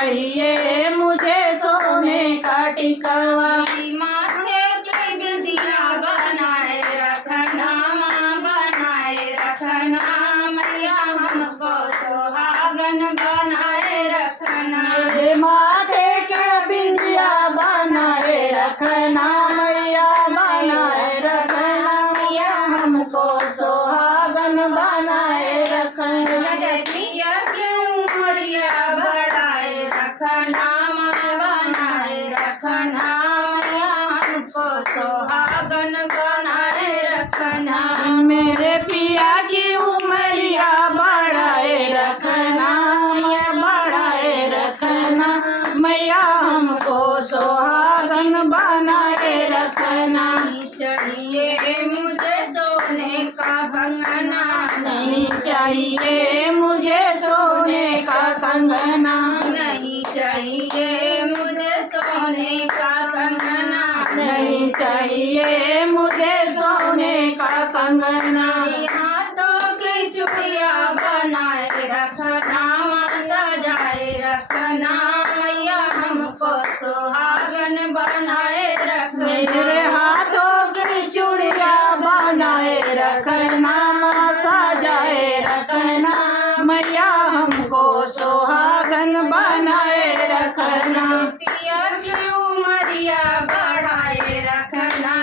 चाहिए मुझे सोने का टिकवा। माथे की बिंदिया बनाए रखना, माँ बनाए रखना, मैया हमको सुहागन बनाए रखना। मेरे माथे के बिंदिया बनाए रखना, मैया बनाए रखना, मैया हमको सुहागन बनाए रखना। पिया की उमरिया बढ़ाए रखना, माँ बनाए रखना, मैया हमको सुहागन बनाए रखना। मेरे पिया की उमरिया बढ़ाए रखना, मैं बढ़ाए रखना, मैया हमको सुहागन बनाए रखना। चाहिए मुझे सोने का कंगना, नहीं चाहिए मुझे सोने का कंगना, नहीं चाहिए मुझे सोने का कंगना, नहीं चाहिए मुझे सोने का कंगना। हाथों की चूड़िया बनाए रखना, सजाए रखना, मैया हमको सुहागन बनाए रखना। मेरे हाथों की चूड़िया बनाए रखना, सजाए रखना, मैया हमको सुहागन बनाए रखना। पिया की उमरिया बढ़ाए रखना,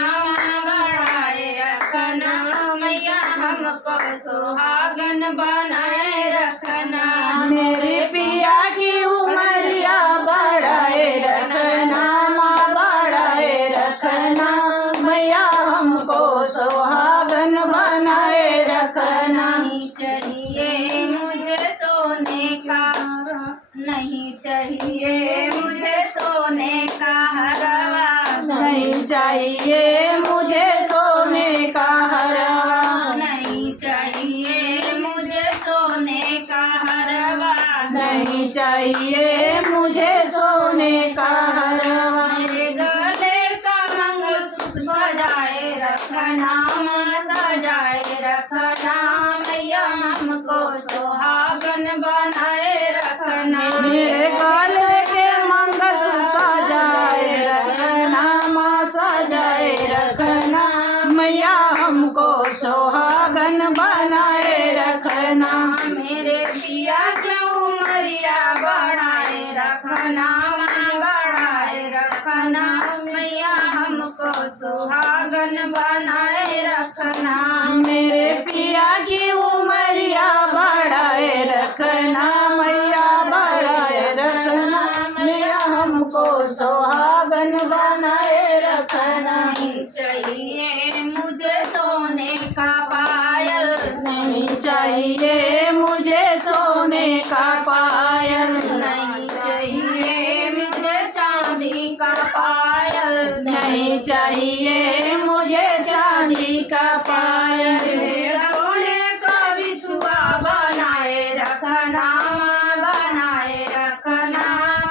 बढ़ाए रखना, मैया हमको सुहागन बनाए रखना। मेरे पिया की उमरिया बढ़ाए रखना, माँ बढ़ाए रखना, मैया हमको सुहागन बनाए रखना। नहीं चाहिए मुझे सोने का, नहीं चाहिए मुझे सोने का हरवा, नहीं चाहिए मुझे सोने का हरवा, नहीं चाहिए मुझे सोने का हरवा, नहीं चाहिए मुझे सोने का हरवा। मेरे गले का मंगलसूत्र सजाए रखना, सजाए रखना, मैया हमको सुहागन बनाए रखना। मेरे गले के मंगलसूत्र सजाए रखना, माँ सजाए रखना, मैया हमको सुहागन बनाए रखना। मेरे पिया की उमरिया बढ़ाए रखना, बढ़ाए रखना, मैया हमको सुहागन बनाए रखना। मेरे पिया की उमरिया बढ़ाए रखना, मैया बढ़ाए रखना, मैया हमको सुहागन बनाए रखना। नहीं चाहिए मुझे सोने का पायल, नहीं चाहिए मुझे सोने का पायल, नहीं चाहिए मुझे चांदी का पायल, नहीं चाहिए मुझे चांदी का पायल। सोने का बिछुआ बनाए रखना, बनाए रखना,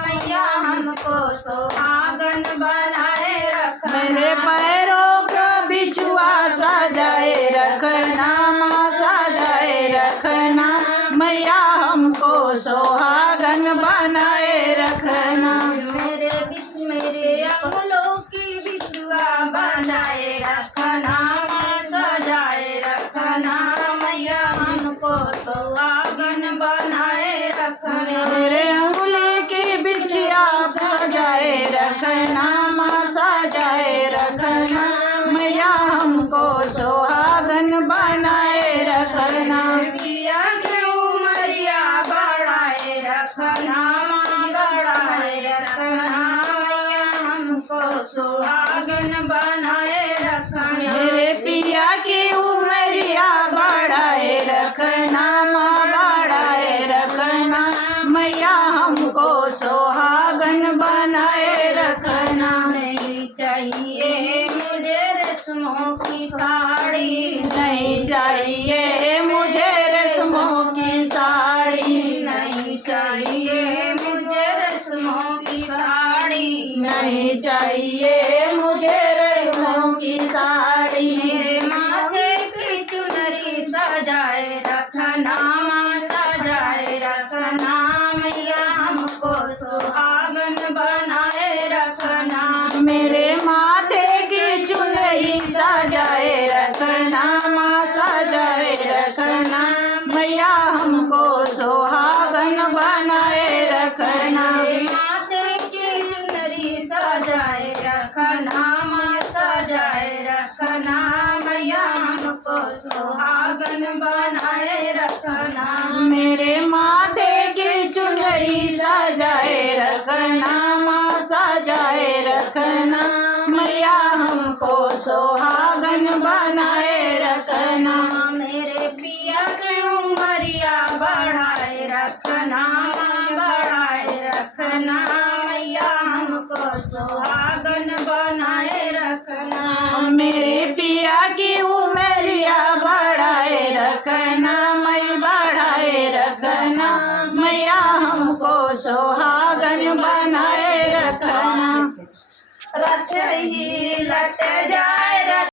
मैया हमको सुहागन बनाए रखना। मेरे पैरों का बिछुआ सजाए रखना, माँ सजाए रखना, मैया हमको सुहागन बनाए रखना। मेरे अंगुलों की बिछुआ बनाए रखना, सजाए रखना, मैया हमको सुहागन बनाए रखना। मेरे अंगुली की बिछिया सजाए रखना, माँ सजाए रखना, मैया हमको सुहागन बनाए रखना। पिया की उमरिया बढ़ाए रखना, बढ़ाए रखना, मैया हमको सुहागन बनाए रखना। मेरे पिया की उमरिया बढ़ाए रखना, माँ बढ़ाए रखना, मैया हमको सुहागन बनाए रखना। नहीं चाहिए मुझे रेशमों की साड़ी, नहीं चाहिए मुझे रेशमों की साड़ी, नहीं चाहिए मुझे रेशमों की साड़ी, नहीं चाहिए मुझे रेशमों की साड़ी। मेरे माथे की चुनरी सजाए रखना, सजाए रखना, मैया हमको मैया हमको सुहागन बनाए रखना। मेरे पिया के उमरिया बढ़ाए रखना, बढ़ाए रखना। मैया हमको सुहागन बनाए रखना। मेरे पिया की उमरिया बढ़ाए रखना, मैं बढ़ाए रखना। मैया हमको सुहागन बनाए रखना। रथ ही लत जा